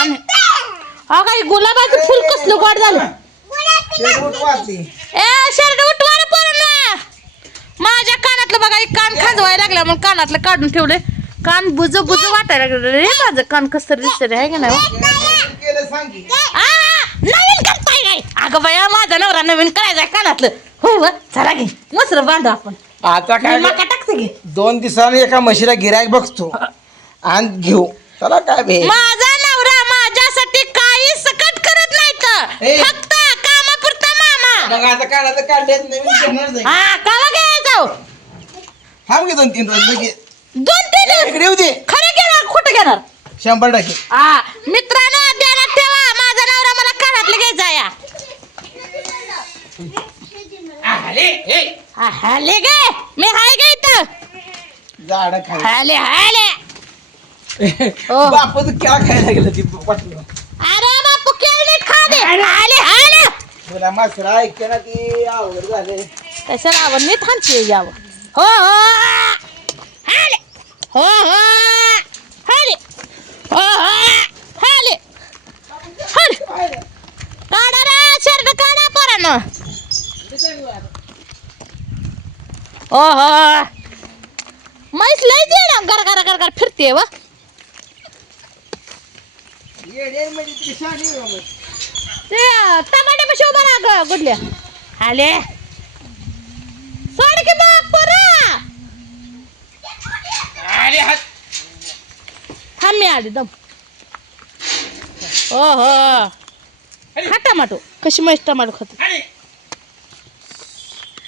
आम्ही हा काही गुलाबाचं फुल कसलं गोड झालं? ए शर्ट उठवा पोरांनो. माझ्या कानातलं बघा एक कान खाजवायला लागला मग कानातलं काढून ठेवले कान बुज बुज वाटायला लागलं. रे माझं कान कसं दिसत रे आहे का नाही हो? आ, नवीन करताय काय अगं बाया माझा नवरा नवीन करायचा कानातलं. होय व चला घे मसर बांधू आपण. आता काय मका टाकते घे. दोन दिवसांनी एका म्हशीला गिरायक बघतो. आणि घेऊ. त्याला काय भे माझा नवरा माझ्यासाठी काही सकट करत नाही तर. ए. फक्त कामापुरता मामा. मग आता काय आता काढले नवीन घेणार नाही. हा काला घ्यायचो थांब घे दोन तीन रोज लगे दोन तीन इकडे येऊ दे. खरं घेणार खोटं घेणार? शंभर टक्के. हा मित्रांनो ध्यानात ठेवा. माझा नवरा मला कानातलं घ्यायचा या. हा, हाले गे मी हाय गे इथं. झाड खाय हाले हाले. हो. बापच क्या खायला गेलं ती अरे बापू केळी खा दे हाले हाले तुला मासरा ऐकते ना ती अवघड झाले कशाला आवड? मी थांबते यावं हो हो. हाले हो हो. हाले हो हो. हाले हाले काढा रे शर्ट काढा पोरांनो. ओ हो. म्हैस लय जेडा गर गर गर गर फिरते व येडे म्हणजे ती शाणी आहे बाबा. ते टमाटे पशी उभा राहा ग गुडल्या. आले. सोड की बाप पोरा. थांब मी आली दम. ओ हो. खा टमाटो. कशी म्हैस टमाटो खाते.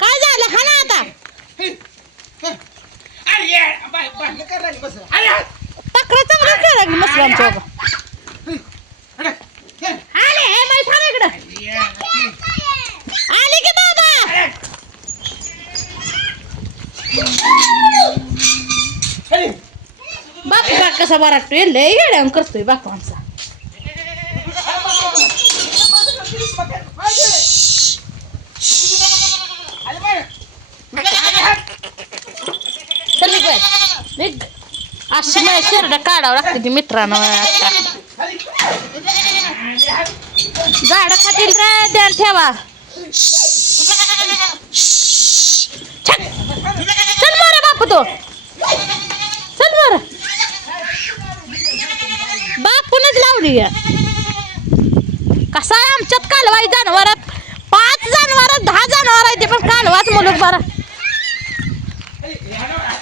काय झालं? खा ना आता. तक्रार चांगली लागली मस्त आमच्या बाबा आले हे म्हैस आले इकडं आले की दादा बाप बा कसा बराटतोय लय येड्यान करतोय बाप आमचा. अशी माझ्या शेरडा काढावं लागते ती मित्रांनो. आता झाड खातील काय ध्यान ठेवा. चल मारा बापू तो चल मारा बापूनच कसा आहे आमच्यात कालवाई जनावरात पाच जनावर दहा जनावर आहे ते पण कालवाच मुलूक बरा.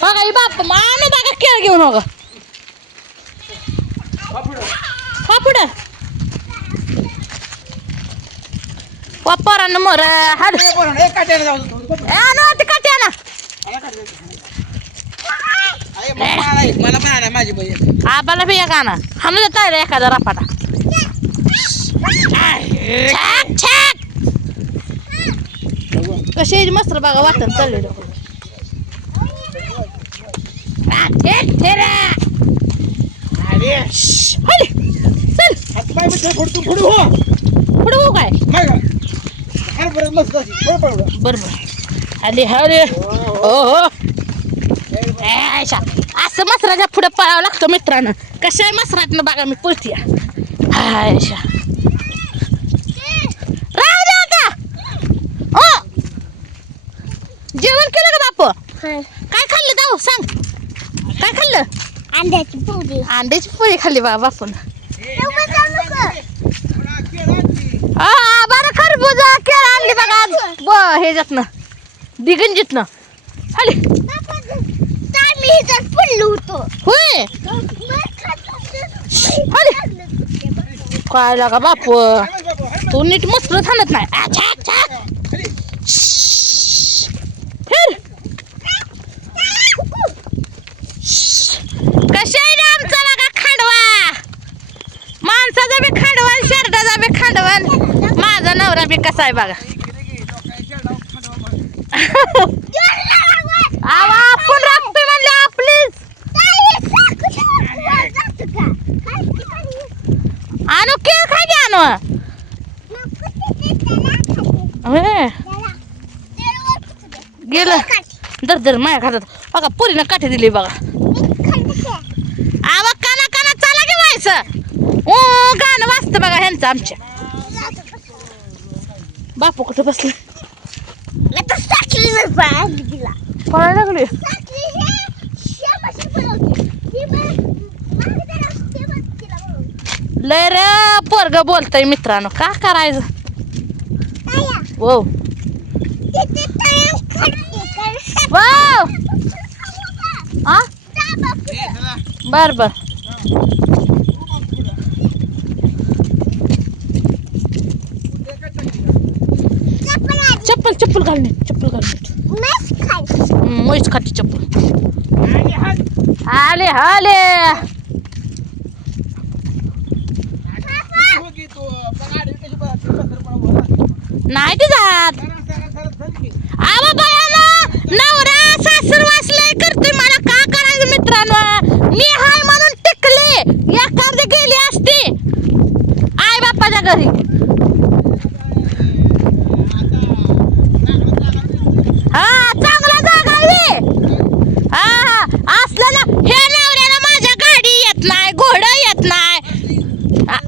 बघा ही बाप मान बघा केळ घेऊन हो हा हो पुढं. हो पप्पारानं मोर हाड ए, ना, मला नाही, मला पण आणा माझी बहीण आबाला बी एक आणा हाणू देता रे एखादा रापाटा छाक छाक कशी मस्त बघा वाटण चाललेलं हा, ठीक, ठीक आहे. अरे हले, चल हातपाय मिठा फोडतो फोडू हो पुढे होऊ काय मग अरे बरं मस्त अशी फोड पडलं बरोबर आले हरे हो हो आयशा असं मसराच्या पुढे पळावं लागतं मित्रांनो. कशा आहे मसरातनं बघा मी आता. हो जेवण केलं का बापू? काय खाल्लं जाऊ सांग. काय खाल्लं? अंड्याची पोळी अंड्याची पोळी खाल्ली बा बापून. हा बरं खरबूज केळ आणली बघा ब ह्याच्यातनं दिगंजीतनं खाली होतो. होय? काय लागा बापू? तू नीट मस्त थांबत नाही. कशा आमचा बघा खांडवा? माणसाचा बी खांडवण शर्टाचा बी खांडवण माझा नवरा बी कसा आहे बघा. आवा आपण राखतोय म्हणले आपलीच आणू केळ खा आणू होय. गेलं. दर दर माया खातात बघा पुरीनं काठी दिली बघा. आवा काना काना चला की व्हायचं ओ गाणं वाजतं बघा ह्यांचं आमच्या. बापू कुठं बसले? पळायला लागले साखरे हे शेमाशी बनवते ती पण मागे त्याला ते पण तिला बनवते. लय रे पोरग बोलतय मित्रांनो का करायचं ओ. बर बर चप्पल. चप्पल चप्पल घाल नीट, चप्पल घाल नीट. मस्त खाय. हम्म, मोईच खाती चप्पल आले आले नाही ते जात आवा बायाला नवरा सासर वाचलंय करतोय मला का करायचं मित्रांनो मी हाय म्हणून टिकले एखादी गेली असती आई बाप्पाच्या घरी हा चांगला जागा आहे हा हा असलं ना हे नवऱ्याला माझ्या गाडी येत नाही घोड येत नाही हा.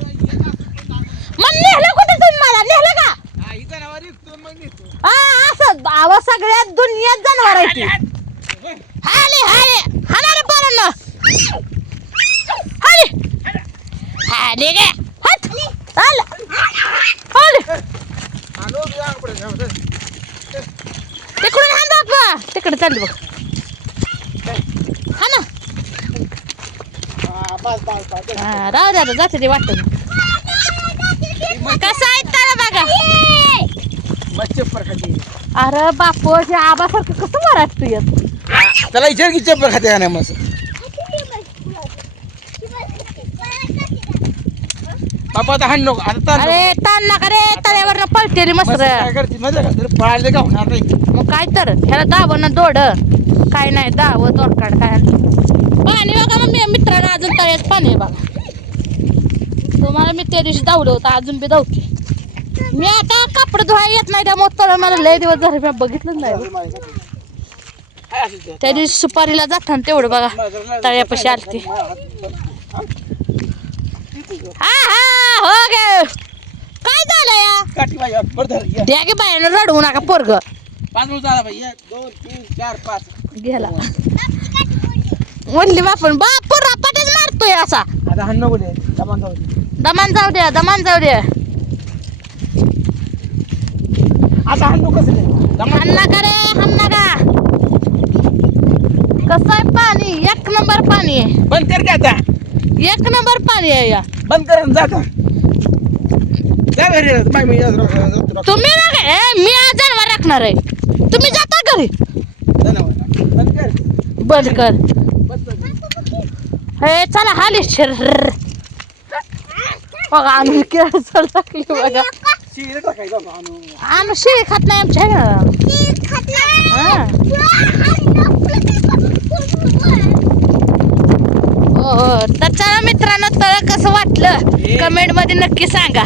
मग नेलं कुठे तुम्ही मला नेलं का हा असं आवा सगळ्यात दुनियात जनावर आहे ती हाले. हाले हाणारे पोरांना हाले. हाले गे. हट. हाल हाले. तिकडून हाण बाप्पा तिकडे चालली बघ. हा ना राहू द्या जाते ते वाटत. कसं आहे त्याला बघा. अरे बापू हे आबासारखं कसं मराठ तू येत? त्याला विचार की चप्पल खाते का नाही मस्त? बापा आता हाण नको. आता ताण नको. अरे ताण नका रे तळ्यावर पळतेली मस्त मस्त काय करते? का तर पळाले का होणार नाही? मग काय तर ह्याला दावं ना दोड. काय नाही दाव दोडकाड काय पाणी बघा मग मी मित्रांनो अजून तळ्यात पाणी आहे बघा. तुम्हाला मी त्या दिवशी दावलं होतं अजून बी दावते मी आता कपडे धुवायला येत नाही त्यामुळे तळ मला लय दिवस झाले मी बघितलं नाही. त्या दिवशी सुपारीला जाताना तेवढं बघा तळ्यापाशी आलती. हा हा हो गे. काय झालं या? काठी बाई, बरं धर, या. द्या गे बायानं रडवू नका पोरग. पाच मिनिट झाला बाई एक दोन तीन चार पाच. गेला. म्हणली बापून बापू रपाटेच मारतोय असा. दमान जाऊ दे. दमान जाऊ द्या दमान जाऊ द्या. आता हाण दमान हाण नका रे हाण नका. कसं आहे पाणी? एक नंबर पाणी आहे. बंद कर की आता. एक नंबर पाणी आहे या. बंद कर आणि जा आता. जा घरी बाई, मी जातो, जातो, तुम्ही ना काय ए, मी आज जनावर राखणार आहे. तुम्ही जाता घरी? धन्यवाद. बंद कर. बंद कर. बंद कर. हे चला हाली शिर. बघा आणून केळं लागली बघा. शिळी टाकायचं. आणू शिळी खात नाही आमच्या. हा. आणि हो हो तर चला मित्रांनो तळ कसं वाटलं कमेंटमध्ये नक्की सांगा